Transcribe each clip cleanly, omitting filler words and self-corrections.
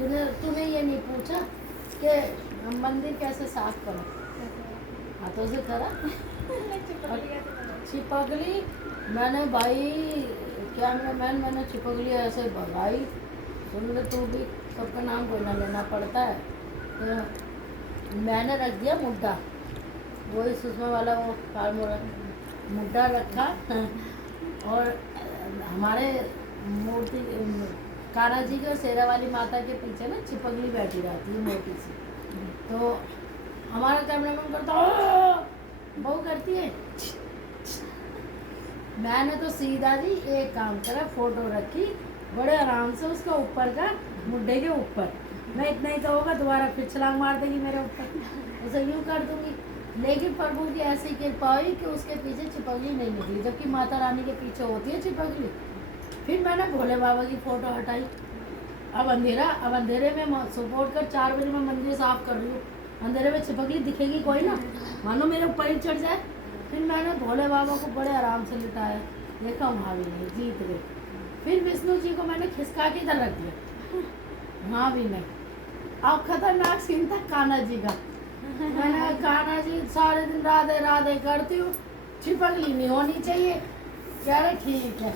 तूने तूने ये नहीं पूछा कि मंदिर कैसे साफ करो? हाथों से करा। चिपकली मैंने भाई कैमरामैन, मैंने चिपकली ऐसे भगाई। सुन ले तू भी, सबका नाम कोई ना लेना पड़ता है। तो मैंने रख दिया मुड्ढा, वही सुषमा वाला वो फार्मूला मुड्ढा रखा। और हमारे मूर्ति कान्हा जी के शेरा वाली माता के पीछे ना चिपकली बैठी रहती है मोटी सी। तो हमारा कैमरामैन करता बहू करती है। मैंने तो सीधा जी एक काम करा, फोटो रखी बड़े आराम से उसका ऊपर का मुड्ढे के ऊपर। मैं इतना ही तो होगा, दोबारा फिर छलांग मार देगी मेरे ऊपर, उसे यूँ कर दूंगी। लेकिन प्रभु की ऐसी कृपा हुई कि उसके पीछे चिपकली नहीं निकली, जबकि माता रानी के पीछे होती है चिपकली। फिर मैंने भोले बाबा की फ़ोटो हटाई। अब अंधेरे में सपोर्ट कर 4 बजे मैं मंदिर साफ कर रही हूँ, अंधेरे में चिपकली दिखेगी कोई ना, मानो मेरे ऊपर ही चढ़ जाए। फिर मैंने भोले बाबा को बड़े आराम से लिटाया, देखा वहाँ भी नहीं, जीत गए। फिर विष्णु जी को मैंने खिसका के इधर रख दिया, वहाँ भी नहीं। अब खतरनाक सीन था कान्हा जी का। मैंने कान्हा जी सारे दिन राधे राधे करती हूँ, चिपकली नहीं होनी चाहिए। कह रहे ठीक है,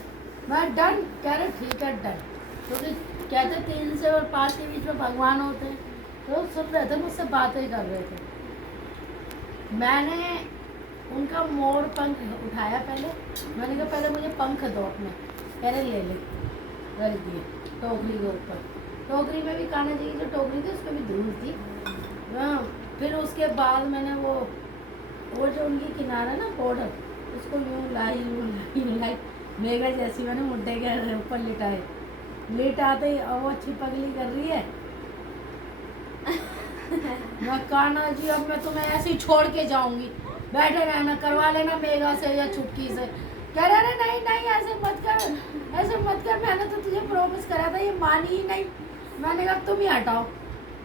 मैं डन, कह रहे ठीक है डन। क्योंकि कहते 3 से और 5 के बीच में भगवान होते हैं, तो सुन रहे थे, मुझसे बातें कर रहे थे। मैंने उनका मोर पंख उठाया पहले, मैंने कहा पहले मुझे पंख दो अपने, कह रहे ले ले, रख दिए टोकरी के ऊपर। टोकरी में भी कान्हा जी की जो टोकरी थी उसमें भी धूल थी। फिर उसके बाद मैंने वो जो उनकी किनारा ना बॉर्डर, उसको यूँ लाई मेघा जैसी मैंने मुड्ढे के ऊपर लिटाए। लिटाते ही वो चिपकली कर रही है। मैं कान्हा जी अब मैं तुम्हें ऐसे ही छोड़ के जाऊंगी, बैठे रहना, करवा लेना मेघा से या चुटकी से। कह रहे अरे नहीं नहीं ऐसे मत कर, ऐसे मत कर, मैंने तो तुझे प्रॉमिस करा था, ये मानी ही नहीं। मैंने कहा तुम ही हटाओ।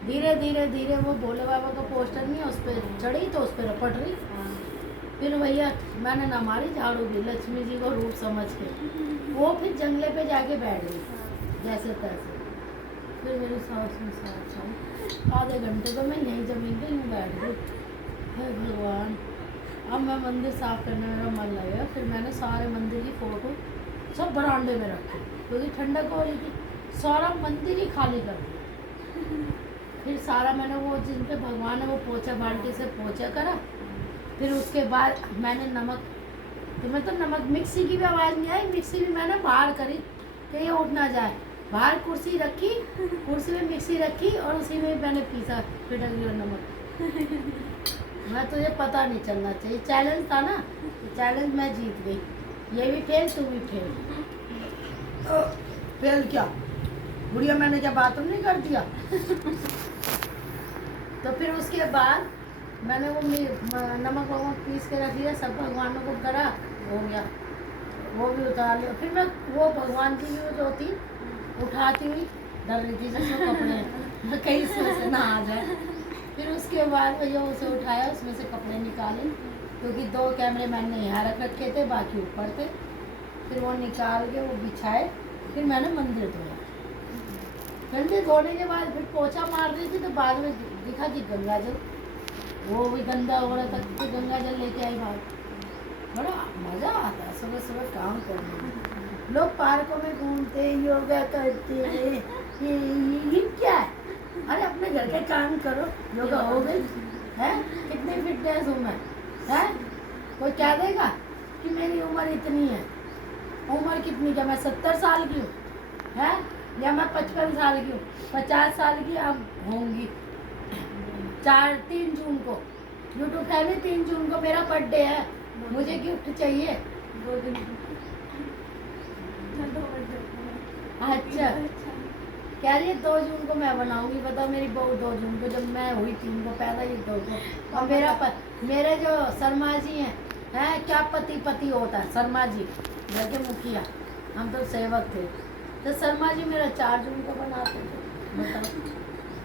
धीरे धीरे धीरे वो भोले बाबा का पोस्टर नहीं है, उस पर चढ़ी तो उस पर रपट रही। फिर भैया मैंने ना मारी झाड़ू भी, लक्ष्मी जी को रूप समझ के। वो फिर जंगले पे जाके बैठ गई जैसे तैसे। फिर मेरी सास में सास आधे घंटे तो मैं यहीं जमीन पे यूँ बैठ गई। हे भगवान, अब मैं मंदिर साफ करने में मेरा मन लगेगा। फिर मैंने सारे मंदिर की फ़ोटो सब बरामदे में रखी, क्योंकि ठंडक हो रही थी। सारा मंदिर ही खाली कर दिया। फिर सारा मैंने वो जिन पे भगवान है वो पोछा बाल्टी से पोछा करा। फिर उसके बाद मैंने नमक, तो मैं तो नमक मिक्सी की भी आवाज़ नहीं आई, मिक्सी भी मैंने बाहर करी कि ये उठ ना जाए। बाहर कुर्सी रखी, कुर्सी में मिक्सी रखी और उसी में मैंने पीसा फिटकरी और नमक। मैं तुझे पता नहीं चलना चाहिए, चैलेंज था ना, तो चैलेंज मैं जीत गई। ये भी फेल, तू भी फेल। फेल क्या बुढ़िया, मैंने क्या बाथरूम नहीं कर दिया? तो फिर उसके बाद मैंने वो नमक वमक पीस के रख लिया, सब भगवानों को करा, हो गया। वो भी उतार लिया। फिर मैं वो भगवान की जो होती उठाती हुई डर रही थी जिसमें कपड़े कहीं से ना आ जाए। फिर उसके बाद भैया उसे उठाया, उसमें से कपड़े निकाले, क्योंकि 2 कैमरे मैंने यहाँ रख रखे थे, बाकी ऊपर थे। फिर वो निकाल के वो बिछाए। फिर मैंने मंदिर धोया। मंदिर धोने के बाद फिर पोछा मार रही थी, तो बाद में दिखा कि गंगा जल, वो भी गंदा हो रहा था, तो गंगा जल लेके आई बाहर। बड़ा मज़ा आता है सुबह सुबह काम करने में। लोग पार्कों में घूमते, योगा करते, ये क्या है? अरे अपने घर के काम करो, योगा हो गई है। कितनी फिटनेस हूँ मैं, है? कोई क्या देगा कि मेरी उम्र इतनी है? उम्र कितनी क्या, मैं 70 साल की हूँ, है? या मैं 55 साल की हूँ? 50 साल की अब होंगी। 3 जून को यूट्यूब फैमिली, 3 जून को मेरा बर्थडे है, मुझे गिफ्ट चाहिए। 2 दिन अच्छा, कह रही है 2 जून को मैं बनाऊंगी। बताओ मेरी बहू 2 जून को, जब मैं हुई 3 को पैदा, ही 2 को। और मेरे जो शर्मा जी हैं, क्या पति होता है शर्मा जी, घर के मुखिया, हम तो सेवक थे। तो शर्मा जी मेरा 4 जून को बनाते थे। बताओ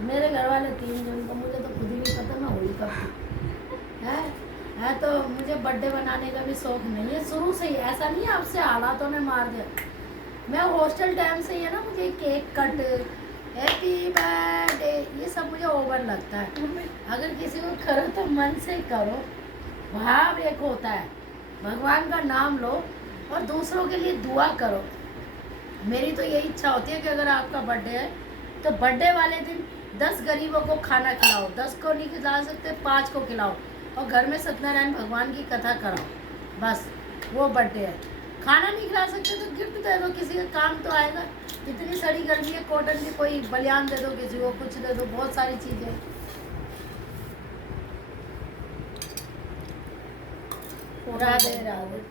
मेरे घर वाले 3 जून को, मुझे तो खुद ही नहीं पता मैं हुई कब थी, है। तो मुझे बर्थडे बनाने का भी शौक नहीं है शुरू से ही, ऐसा नहीं है आपसे हालातों ने मार दिया। मैं हॉस्टल टाइम से ही है ना, मुझे केक कट, हैप्पी बर्थडे बराबर लगता है। अगर किसी को करो तो मन से करो, भाव एक होता है, भगवान का नाम लो और दूसरों के लिए दुआ करो। मेरी तो यही इच्छा होती है कि अगर आपका बर्थडे है तो बर्थडे वाले दिन 10 गरीबों को खाना खिलाओ, 10 को नहीं खिला सकते 5 को खिलाओ और घर में सत्यनारायण भगवान की कथा कराओ, बस वो बर्थडे है। खाना नहीं खिला सकते तो गिफ्ट दे दो, किसी का काम तो आएगा। इतनी सड़ी गर्मी है, कॉटन की कोई बलियान दे दो, किसी को कुछ दे दो, बहुत सारी चीज़ें। राधे राधे।